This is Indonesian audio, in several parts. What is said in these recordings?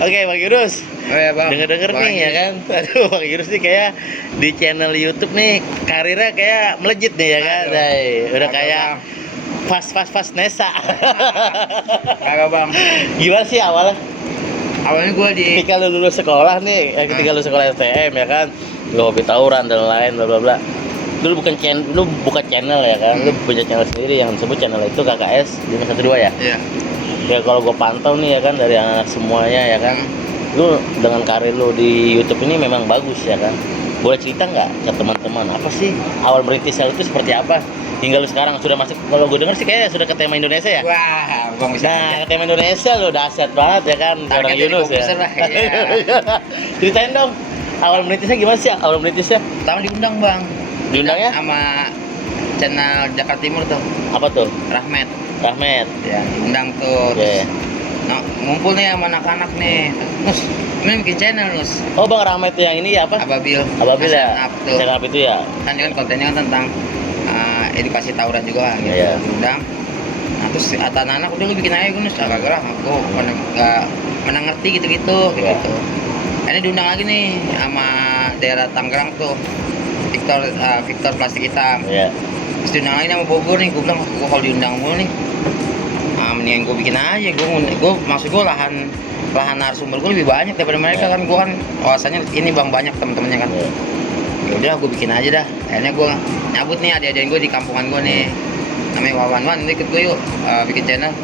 Oke, Bang Yunus. Oh ya bang. Denger-denger nih ya kan. Aduh, Bang Yunus nih kayak di channel YouTube nih karirnya kayak melejit nih ya kan. Aduh. Day, udah Kagak, kayak Bang. fast Nesa. Kagak bang. Gimana sih awalnya? Awalnya gue di Ketika lu lulus sekolah nih, ketika lu sekolah STM ya kan, lu hobi tawuran dan lain bla bla bla. Lu buka channel ya kan, lu punya channel sendiri yang disebut channel itu KKS 512 ya. Iya. Ya kalau gue pantau nih ya kan dari anak semuanya ya kan, lu dengan karir lu di YouTube ini memang bagus ya kan. Boleh cerita nggak ke teman-teman apa sih awal merintisnya itu seperti apa hingga lu sekarang sudah masuk, kalau gue denger sih kayaknya sudah ke tema Indonesia ya. Wah bang bisa. Nah, ke tema Indonesia lu dahsyat banget ya kan, Target orang jadi Yunus ya. komposer lah, iya. Ceritain dong awal merintisnya gimana sih, awal merintisnya? Pertama diundang bang. Diundangnya? Sama channel Jakarta Timur tuh. Apa tuh? Rahmat. Rahmat. Ya diundang tuh. Oke. Nah, ngumpul nih sama anak-anak nih. Nus, ini bikin channel Nus. Oh, Bang Rahmat yang ini ya apa? Ababil. Ababil ya? Up tuh. Channel itu ya? Kan dia kan kontennya kan tentang edukasi tawuran juga gitu. Iya. Diundang. Nah terus kata anak udah lu bikin aja gue Nus. Agak lah aku mana ngerti gitu-gitu Iya. gitu. Ini diundang lagi nih sama daerah Tangerang tuh. Victor plastik hitam. Iya. Terus diundang lagi sama Bogor nih. Gue bilang gue kalau diundang mulu nih, mendingan gue bikin aja. Gue maksud gue lahan narasumber gue lebih banyak daripada mereka kan. Gue kan wawasannya ini bang banyak temen-temennya kan. Ya udah gue bikin aja dah. Akhirnya gue nyabut nih adik-adik gue di kampungan gue nih, namanya Wawan, ikut gue yuk bikin channel.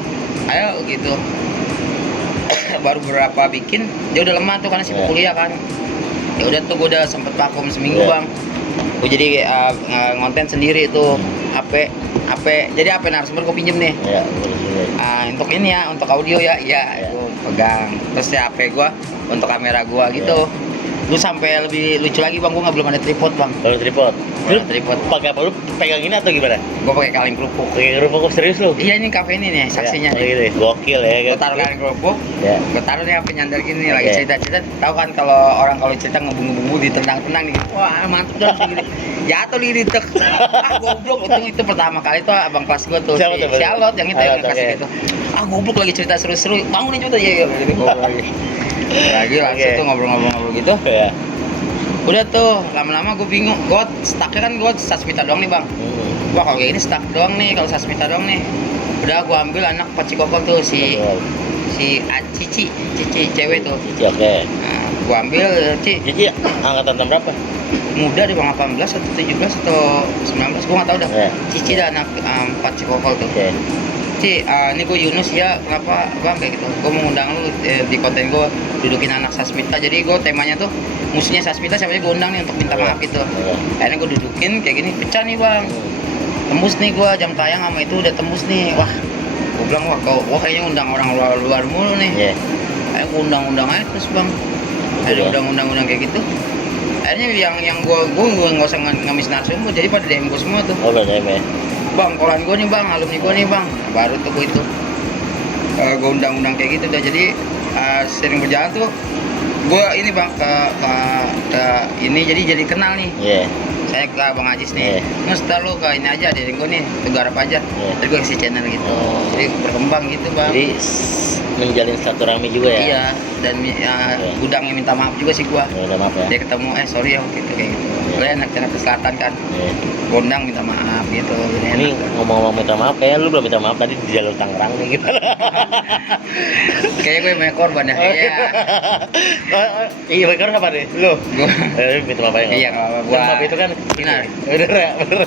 Ayo gitu. Baru berapa bikin dia udah lemah tuh karena sibuk kuliah kan. Ya udah tuh gue udah sempet vakum seminggu bang. Gue jadi ngonten sendiri tuh HP jadi HP narasumber gue pinjem nih. Iya. Untuk ini ya, untuk audio ya, iya. Gue pegang. Terus ya HP gue untuk kamera gue gitu. Lu sampai lebih lucu lagi bang, gue belum ada tripod bang. Kalau tripod. Belum ada tripod. Pakai apa, lu pegang ini atau gimana? Gue pakai kaleng kerupuk. Pakai kerupuk serius lu? Iya ini kafe ini nih saksinya. Ya, gitu. Gokil ya kan. Gue taruh kaleng kerupuk. Ya. Gue taruh nih HP nyandar gini lagi Oke. cerita-cerita. Tahu kan kalau orang kalau cerita ngebungu-bungu ditendang-tendang nih. Wah mantep dong gini. Jatuh di tek. Goblok itu pertama kali tuh abang kelas gue tuh. Siapa tuh? Si Alot yang itu yang Alot, kasih oke. gitu. Goblok lagi cerita seru-seru. Bangun nih coba ya gitu ngobrol lagi. Lagi langsung Oke. tuh ngobrol-ngobrol gitu. Ya. Udah tuh lama-lama gue bingung. Gue stucknya kan gue Sasmita doang nih bang. Wah kalau kayak gini stuck doang nih, kalau Sasmita doang nih. Udah gue ambil anak Pacikokol tuh si Cici cewek tuh. Cici, oke. Nah, gue ambil Cici angkatan tahun berapa? muda di bang 18 atau 17 atau 19 gue nggak tahu dah. Ya. Cici dah anak Pacikokol tuh. Oke. Ci, ini gue Yunus ya, kenapa bang kayak gitu? Gue mau undang lu di konten gue dudukin anak Sasmita. Jadi gue temanya tuh musuhnya Sasmita, siapa gue undang nih untuk minta maaf gitu. Akhirnya gue dudukin kayak gini, pecah nih bang. Tembus nih gue jam tayang sama itu udah tembus nih. Wah, gue bilang wah kayaknya undang orang luar mulu nih. Iya. Akhirnya gue undang aja terus bang. Akhirnya undang kayak gitu. Akhirnya yang gue nggak usah ngamis narasumber, jadi pada DM gue semua tuh. Oh, udah ya. Bang, koran gue nih bang, alumni gue nih bang. Baru tuh gue itu gue undang kayak gitu dah. Jadi sering berjalan tuh gue ini bang ke ini jadi kenal nih. Iya. Saya ke Bang Ajis nih. Mas lu ke ini aja deh gue nih, Tegarap aja. Jadi gue isi channel gitu. Jadi berkembang gitu bang. Jadi menjalin silaturahmi juga ya. Iya, dan gudangnya minta maaf juga sih gua. Ya, udah maaf ya. Dia ketemu sorry ya gitu kayak gitu. Gue anak Jakarta Selatan kan. Gondang minta maaf gitu. Ini ngomong-ngomong minta maaf, kayak lu belum minta maaf tadi di jalur Tangerang nih gimana? Kayaknya gue yang korban ya. Iya. Iya, bener apa nih? Lu? Gua Minta maaf ya. iya kalau gua Maaf itu kan benar. Bener ya, bener.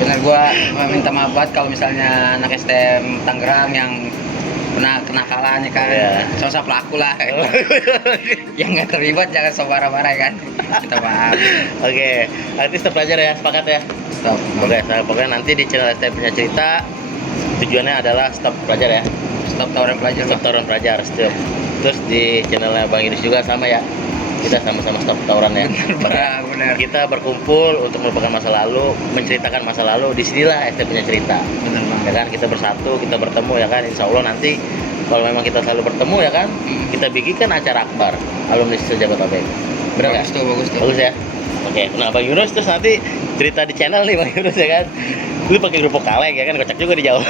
Benar gua minta maaf banget kalau misalnya anak STM Tangerang yang kenakalan ya kan. Sama pelaku lah. Yang nggak terlibat jangan so marah-marah kan. Minta maaf. Oke, nanti stop belajar ya, sepakat ya. Stop. Oke, pokoknya nanti di channel STM punya cerita tujuannya adalah stop pelajar ya. Stop tawuran pelajar. Stop tawuran pelajar, stop. Terus di channelnya Bang Yunus juga sama ya. Kita sama-sama stop tawuran ya. Benar. Kita berkumpul untuk melupakan masa lalu, menceritakan masa lalu. Disinilah STM punya cerita. Benar banget. Ya kan, kita bersatu, kita bertemu ya kan. Insya Allah nanti kalau memang kita selalu bertemu ya kan, kita bikinkan acara akbar alumni Sejabotabek. Bagus tuh. Bagus ya. Oke, nah Bang Yunus terus nanti cerita di channel nih Bang Yunus ya kan. Lu pakai kerupuk kaleng ya kan, kocak juga di jauh.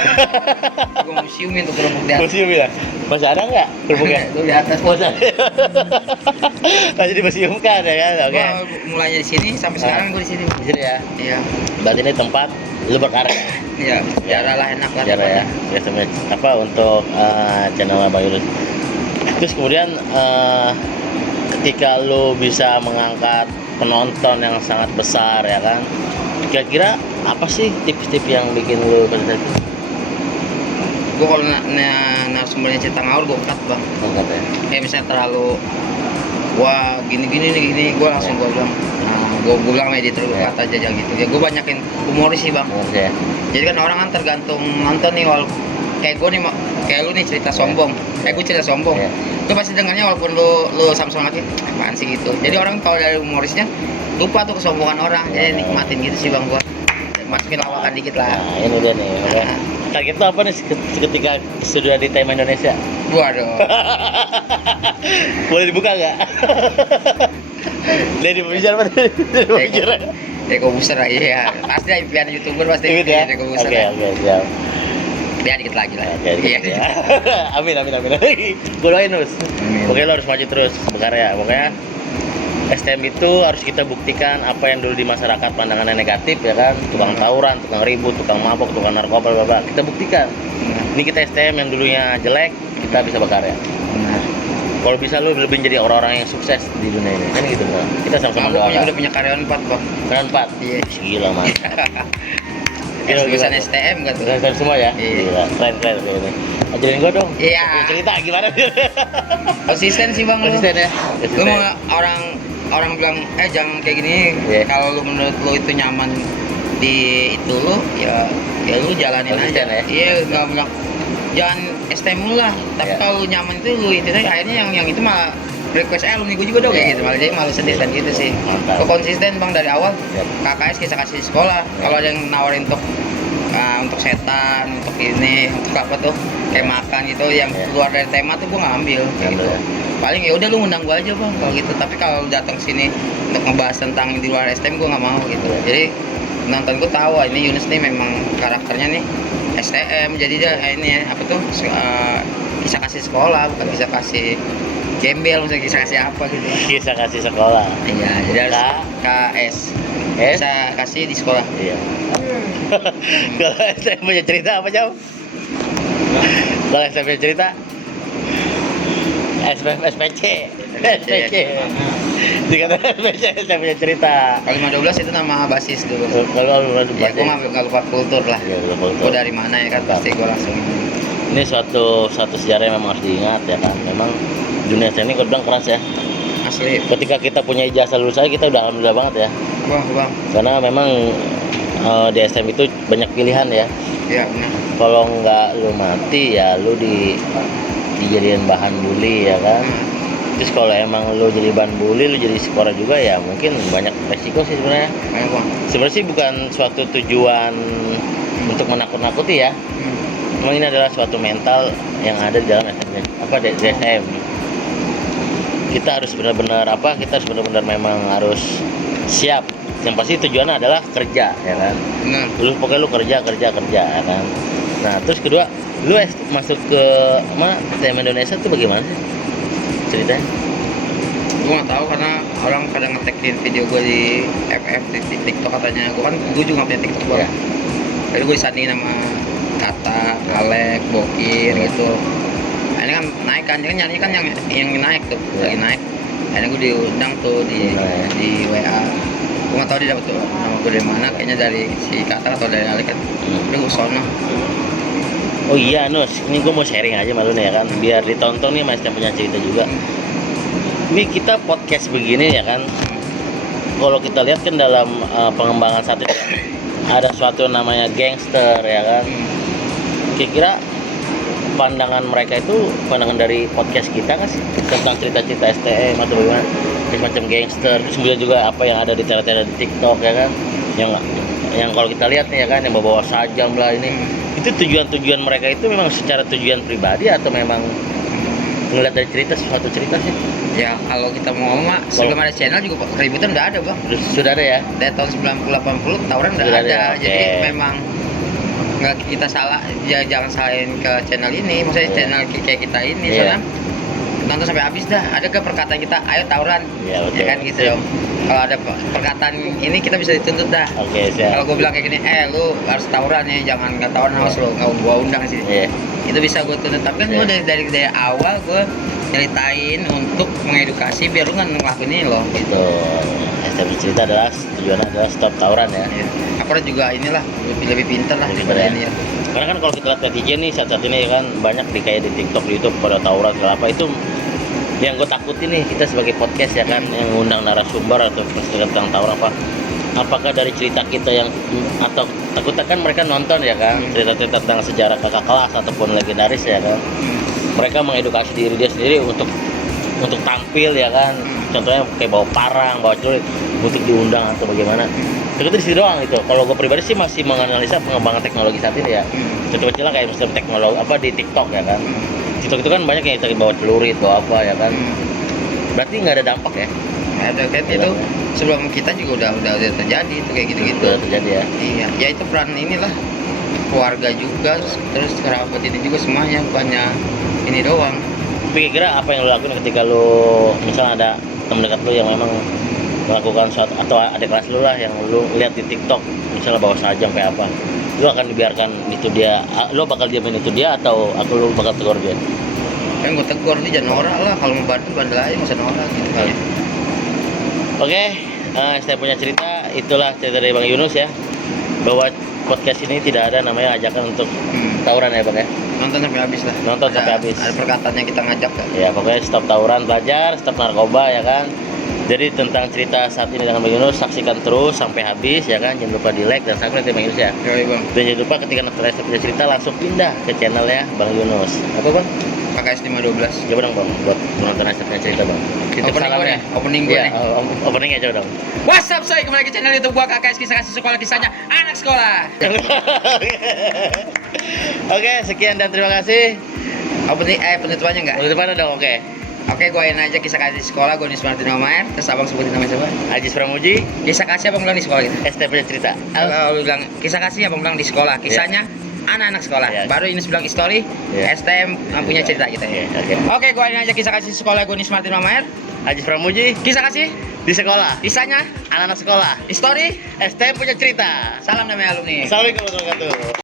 Gue museumin tuh kerupuk di atas. Museum ya? Masih ada nggak kerupuknya? Lu di atas. Masih ada. Masih dimuseumkan ya kan? Oke. Gua mulainya di sini sampai sekarang gue di sini. Di sini ya. Iya. Berarti ini tempat lu berkarya. Iya. Sejarah lah, enak lah. Sejarah ya. Ya sama apa untuk channel Bang Yunus. Terus kemudian ketika lu bisa mengangkat penonton yang sangat besar ya kan, kira-kira apa sih tips-tips yang bikin lu berarti Gue kalau narasumbernya cerita ngawur gue cut bang. mengangkat ya? Kayak misalnya terlalu wah gini gue langsung gue bilang gue bilang sama editor gue Ya. kata aja jangan gitu ya. Gue banyakin humoris sih bang. Oke. Jadi kan orang kan tergantung nonton nih, walaupun kayak gue nih kayak lu nih cerita sombong, kayak gue cerita sombong, Ya. lu pasti dengarnya walaupun lu sama-sama lagi apaan sih gitu. Jadi orang kalau dari humorisnya lupa tuh kesombongan orang, jadi nikmatin gitu sih bang gue. Masukin lawakan dikit lah. Nah ini udah nih oke. Target lu apa nih ketika sudah di Tema Indonesia? Waduh. Boleh dibuka nggak? Dia dibicara apa? Dia dibicara. Deko Buser lah, iya. Pasti lah impian YouTuber pasti Ini ya. Deko Buser. Oke lah. oke siap. Dia dikit lagi lah. Oke, Iya. gitu ya. Amin amin amin. Gue doain Nus. Amin. Pokoknya lo harus maju terus berkarya. Pokoknya STM itu harus kita buktikan apa yang dulu di masyarakat pandangannya negatif ya kan, tukang tawuran, tukang ribut, tukang mabok, tukang narkoba, bla kita buktikan. Benar. Ini kita STM yang dulunya jelek, kita bisa berkarya. Benar. Kalau bisa lu lebih jadi orang-orang yang sukses di dunia ini kan gitu kan. Kita sama-sama Aku doakan. udah punya karyawan 4 bang. Keren 4. Iya. Gila man. Gila, Lulusan gila. STM gak tuh? Keren semua ya. Iya. Gila. Keren ini. Ajarin gua dong. Iya. Cerita gimana? Konsisten sih bang lu. Konsisten ya. Lu mau orang bilang jangan kayak gini. Iya. Kalau lu menurut lu itu nyaman di itu lu ya lu jalanin Konsisten aja. ya? Iya nggak bilang jangan STM lu lah. Tapi Iya. kalau lu nyaman itu lu itu akhirnya yang itu malah request alumni gue juga dong kayak Iya. gitu, malah jadi malu sedih dan gitu sih. Mantap. Gue konsisten bang dari awal. Yap. KKS kita kasih di sekolah. Kalau ada yang nawarin untuk setan, untuk ini, untuk apa tuh kayak makan gitu yang Iya. keluar dari tema tuh gue nggak ambil kayak Ambil gitu. ya. Paling ya udah lu ngundang gue aja bang kalau gitu. Tapi kalau datang sini untuk ngebahas tentang di luar STM gue nggak mau gitu. Jadi penonton gue tahu ini Yunus nih memang karakternya nih STM. Jadi dia ini ya, apa tuh bisa kasih sekolah bukan bisa kasih gembel, bisa kasih apa gitu. Kisah kasih sekolah. Iya, jadi harus KS. S? Bisa kasih di sekolah. Iya. Kalau saya punya cerita apa jam? Kalau saya punya cerita SPC. SPC. Dikata SPC saya punya cerita. Kalau 512 itu nama basis dulu. Kalau Ya, gue nggak lupa kultur lah. Ya, Gue dari mana ya kan pasti gue langsung. ini suatu sejarah yang memang harus diingat ya kan. Memang dunia seni gue bilang keras ya. Asli. Ketika kita punya ijazah lulus aja kita udah alhamdulillah banget ya. Wah bang. Karena memang di STM itu banyak pilihan ya. Iya benar. Kalau nggak lu mati ya lu dijadiin bahan bully ya kan. Terus kalau emang lu jadi bahan bully, lu jadi sekolah juga ya mungkin banyak resiko sih sebenarnya. Ayo bang. Sebenarnya sih bukan suatu tujuan untuk menakut-nakuti ya. Memang ini adalah suatu mental yang ada di dalam SM, di SM. Kita harus benar-benar kita harus benar-benar memang harus siap. Yang pasti tujuannya adalah kerja ya kan. Benar. Pokoknya lu kerja ya kan. Nah terus kedua, lu masuk ke STM Indonesia tuh bagaimana sih ceritanya? Gue nggak tahu karena orang kadang ngetekin video gue di FF di TikTok katanya. Gue juga nggak punya TikTok gue. Ya. Lalu gue disandingin sama Kata, Alek, Bokir gitu. Ini kan naik kan, jadi nyanyi kan yang naik tuh, Ya. lagi naik. Akhirnya gue diundang tuh di WA. Gue nggak tahu dia dapet tuh nama gue dari mana, kayaknya dari si Kata atau dari Alek kan. Udah gue sono. Oh iya Nus, ini gue mau sharing aja malu nih ya kan, biar ditonton nih Mas yang punya cerita juga. Ini kita podcast begini ya kan, kalau kita lihat kan dalam pengembangan saat ini ada suatu namanya gangster ya kan. Kira-kira pandangan mereka itu pandangan dari podcast kita kan sih tentang cerita-cerita STM atau bagaimana semacam gangster. Terus kemudian juga apa yang ada di tera-tera di TikTok ya kan, yang kalau kita lihat nih ya kan yang bawa sajam lah ini, itu tujuan mereka itu memang secara tujuan pribadi atau memang ngeliat dari suatu cerita sih? Ya kalau kita mau ngomong sebelum ada channel juga keributan udah ada bang. Sudah ada ya? Dari tahun 90-80 tawuran udah Sudah ada. ada, oke. Jadi memang nggak kita salah, ya jangan salahin ke channel ini, maksudnya Iya. channel kayak kita ini, Iya. soalnya nonton sampai habis dah. Ada ke perkataan kita, ayo tawuran, Iya, betul. ya kan gitu dong. Kalau ada perkataan ini kita bisa dituntut dah. Oke, siap. Kalau gue bilang kayak gini, lu harus tawuran ya, jangan nggak tawuran awas lo, nggak gua undang sini. Iya. Itu bisa gue tuntut. Tapi kan gue Iya. dari awal gue nyeritain untuk mengedukasi biar lu nggak ngelakuin ini loh. Gitu. Itu STP cerita adalah tujuannya adalah stop tawuran ya. Ya. Aparat juga inilah lebih pintar lah Lebih daripada pintar ini ya. Karena kan kalau kita lihat netizen nih saat-saat ini kan banyak di kayak di TikTok, di YouTube pada tawuran segala apa itu yang gue takutin nih kita sebagai podcast ya kan yang ngundang narasumber atau cerita tentang tawuran apa apakah dari cerita kita yang atau takutnya kan mereka nonton ya kan cerita-cerita tentang sejarah kakak kelas ataupun legendaris ya kan mereka mengedukasi diri dia sendiri untuk tampil ya kan contohnya kayak bawa parang bawa celurit untuk diundang atau bagaimana itu di situ doang gitu. Kalau gue pribadi sih masih menganalisa pengembangan teknologi saat ini ya contoh-contoh kayak misalnya teknologi apa di TikTok ya kan TikTok itu kan banyak yang kita bawa celurit bawa apa ya kan berarti nggak ada dampak ya. Ada kan itu sebelum kita juga udah terjadi itu kayak gitu-gitu. Udah terjadi ya. Iya, ya itu peran inilah keluarga juga terus kerabat ini juga semuanya banyak ini doang. Tapi kira apa yang lo lakuin ketika lo misalnya ada teman dekat lo yang memang melakukan suatu atau ada kelas lo lah yang lo lihat di TikTok misalnya bawa sajam kayak apa lo akan dibiarkan itu dia lo bakal diamin itu dia atau lo bakal tegur dia. Kan gue tegur nih jangan norak lah, kalau mau bantu bandel aja masa norak gitu kan. Oke, saya punya cerita itulah cerita dari Bang Yunus ya bahwa podcast ini tidak ada namanya ajakan untuk tawuran ya Bang ya. Nonton sampai habis lah. Nonton sampai habis. Ada perkataan yang kita ngajak kan. Ya pokoknya stop tawuran belajar, stop narkoba ya kan. Jadi tentang cerita saat ini dengan Bang Yunus saksikan terus sampai habis ya kan. Jangan lupa di like dan subscribe ya Bang Yunus ya. Yoi bang. Dan jangan lupa ketika nonton saya punya cerita langsung pindah ke channelnya Bang Yunus. Apa Bang? KKS 512. Coba dong Bang buat penonton saya punya cerita Bang. Titip Opening salam gue ya. nih, opening gue Iya, nih. openingnya coba dong. What's up soy, kembali ke channel YouTube gua KKS kisah kasih sekolah kisahnya anak sekolah. Oke, sekian dan terima kasih. Penutupannya enggak? Untuk depan dong, oke. Oke, gua aja kisah kasih sekolah, gua Nis Martin Omair. Terus abang sebutin namanya siapa? Ajis Pramuji, Kisah kasih abang bilang di sekolah gitu. ST punya cerita. Kalau lu bilang kisah kasih abang bilang di sekolah, kisahnya anak-anak sekolah. Iya. Baru ini bilang story, Iya. STM punya cerita kita ya. Oke. Oke, gua aja kisah kasih sekolah, gua Nis Martin Omair. Ajis Pramuji Kisah kasih, di sekolah, kisahnya, anak-anak sekolah. story. ST punya cerita. Salam namanya alumni. Assalamualaikum warahmatullahi wabarakatuh.